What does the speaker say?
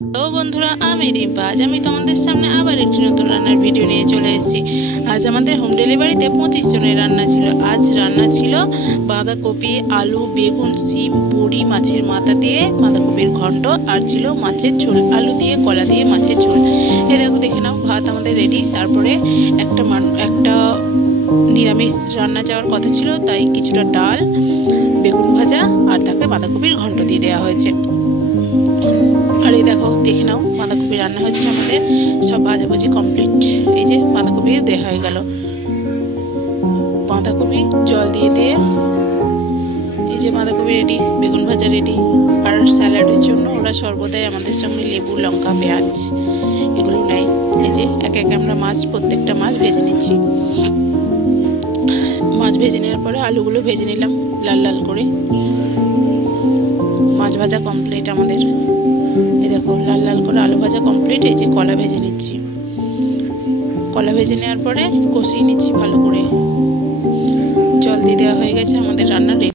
Hello বন্ধুরা, আমি রিম্পা। আজ আমি তোমাদের সামনে আবার একটি নতুন রান্নার ভিডিও নিয়ে চলে এসেছি। আজ আমাদের হোম ডেলিভারিতে 25 জনের রান্না ছিল। আজ রান্না ছিল বাঁধাকপি, আলু, বেগুন, সিম, বড়ি, মাছের মাথা দিয়ে বাঁধাকপির ঘন্ট, আর ছিল মাছের ঝোল, আলু দিয়ে কলা দিয়ে মাছের ঝোল। দেখে নাও, ভাত আমাদের রেডি। তারপরে একটা নিরামিষ রান্না যাওয়ার কথা ছিল, তাই কিছুটা ডাল, বেগুন ভাজা আর তাকে বাঁধাকপির ঘন্ট দিয়ে দেওয়া হয়েছে। আর দেখে নাও, বাঁধাকপি রান্না হচ্ছে আমাদের, সব ভাজাভুজি কমপ্লিট। এই যে বাঁধাকপি দেওয়া হয়ে গেল, বাঁধাকপি জল দিয়ে এই যে বাঁধাকপি রেডি, বেগুন ভাজা রেডি। আর স্যালাডের জন্য ওরা সর্বদাই আমাদের সঙ্গে লেবু, লঙ্কা, পেঁয়াজ এগুলো নেয়। এই যে একে একে আমরা প্রত্যেকটা মাছ ভেজে নিচ্ছি। মাছ ভেজে নেওয়ার পরে আলুগুলো ভেজে নিলাম লাল লাল করে। মাছ ভাজা কমপ্লিট আমাদের। দেখো, লাল লাল করে আলু ভাজা কমপ্লিট। এই যে কলা ভেজে নিচ্ছি। কলা ভেজে নেওয়ার পরে কষিয়ে নিচ্ছি ভালো করে। জল দিয়ে দেওয়া হয়ে গেছে, আমাদের রান্না রেডি।